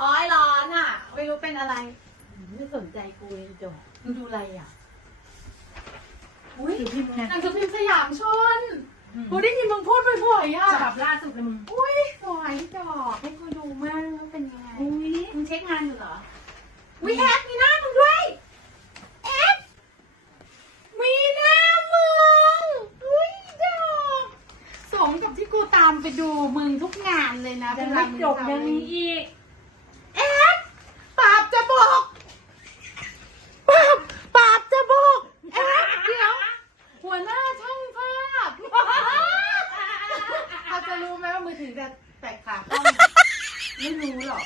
อ๋อยร้อนอะ ไม่รู้เป็นอะไร ไม่สนใจกูเลยจบมึงดูอะไรอะอุ้ยคือพิมพ์ไงหนังสือพิมพ์สยามชนกูได้ยินมึงพูดบ่อยๆอะฉบับล่าสุดเลยมึงอุ้ยสวยจอกให้กูดูมั่งว่าเป็นยังไงอุ้ยมึงเช็คงานอยู่เหรอวิแอปมีหน้ามึงด้วยแอปมีหน้ามึงอุ้ยดอกสมกับที่กูตามไปดูมึงทุกงานเลยนะยังเวไม่ลามึจบยังมีอีก แอปปราบจะบอกปราบปราบจะบอกแอปเดี๋ยว หัวหน้าช่างภาพเขา จะรู้ไหมว่ามือถือจะแตกขากล้องไม่รู้หรอก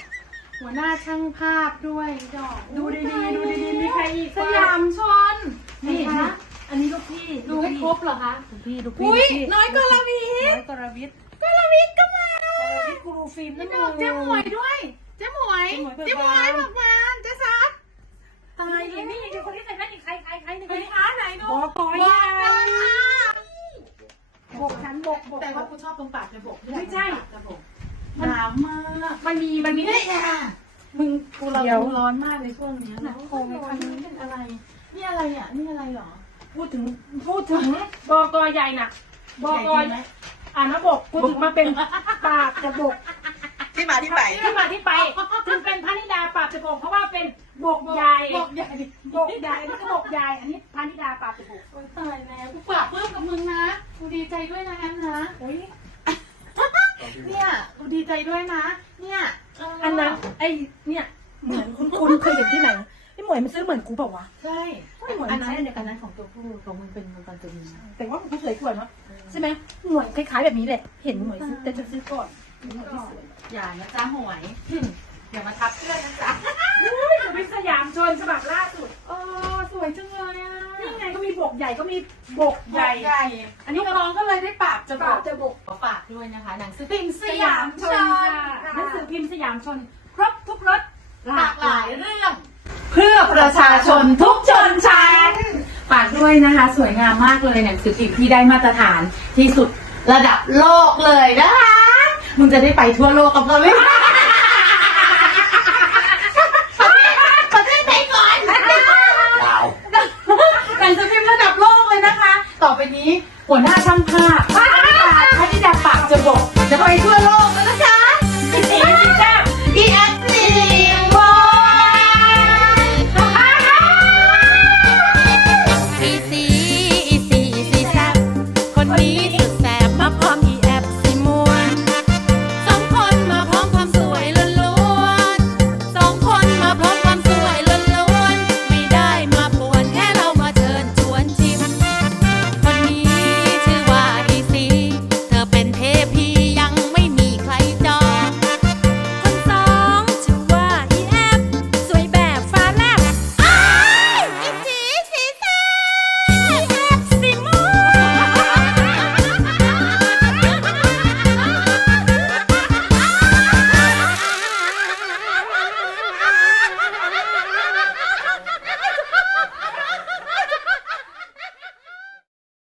หัวหน้าช่างภาพด้วยดอกดูดีๆดูดีๆมีใครอีกสยามชนนี่เห็นไหมนะอันนี้ลูกพี่ดูให้ครบเหรอคะ ลูกพี่ลูกพี่อุ้ยลูกพี่น้อยกรวิน้ทอยกรวิทย์กรวิทก็มา กรวิทย์กูรูฟิล์มนี่นะดอกเจ๊หมวยด้วย เจ๊หมวย เจ๊หมวย ต่ว่ากูชอบตรงปากจะบกไม่ใช่จะบกหนาวมากมันมีมันมีนี่ไงมึงกูเราเดี๋ยวร้อนมากเลยช่วงเนี้ยหนักคอไหมคะอันนี้เป็นอะไร นี่อะไรอะนี่อะไรหรอ พูดถึงพูดถึงบกใหญ่น่ะบกใหญ่จริงไหมอ่านว่าบกกูถึงมาเป็นปากจะบกที่มาที่ไปที่มาที่ไปจึงเป็นพระนิดาปราบจะบกเพราะว่าเป็นบกใหญ่บกใหญ่บกใหญ่อันนี้ก็บกใหญ่อันนี้พระนิดาปราบจะบกโอ๊ยตายแล้วกูปราบเพิ่มกับมึงนะกูดีใจด้วยนะแอมนะอุ้ย เนี่ยกูดีใจด้วยนะ เนี่ยเอันนั้นไอ้เนี่ยเหมือนคุณคุณเคยเห็นที่ไหนไอ้หมวยมันซื้อเหมือนกูเปล่าวะใช่ไม่เหมือนอันนั้นใช่อันนั้นของตัวผู้ของมึงเป็นมังกรตัวเมียแต่ว่ามันก็สวยกว่าเนาะใช่ไหมหมวยคล้ายๆแบบนี้แหละเห็นหมวยซื้อแต่จะซื้อก่อนหมวยที่สวยอย่านะจ้าหวยอย่ามาทับเพื่อนนะจ๊ะอุ้ยจะเป็นสยามชนฉบับล่าสุดเออสวยจังเลยอะนี่ไงก็มีบกใหญ่ก็มีบกใหใหญ่ญ่ใหญ่ อันนี้น้องก็เลยได้ปราบ จะปบราอบกจะบกขอฝากด้วยนะคะ หนังสือพิมพ์สยามชนค่ะหนังสือพิมพ์สยามชน ครบทุกรสหลากหลายเรื่อง เพื่อประชาชนทุกชนชั้นฝากด้วยนะคะ สวยงามมากเลยหนังสือพิมพ์ที่ได้มาตรฐานที่สุดระดับโลกเลยนะคะมึงจะได้ไปทั่วโลกกับเราไหมประเทศไทยก่อน ว้าว หนังสือพิมพ์ระดับโลกเลยนะคะ ต่อไปนี้หัวหน้าช่างภาพ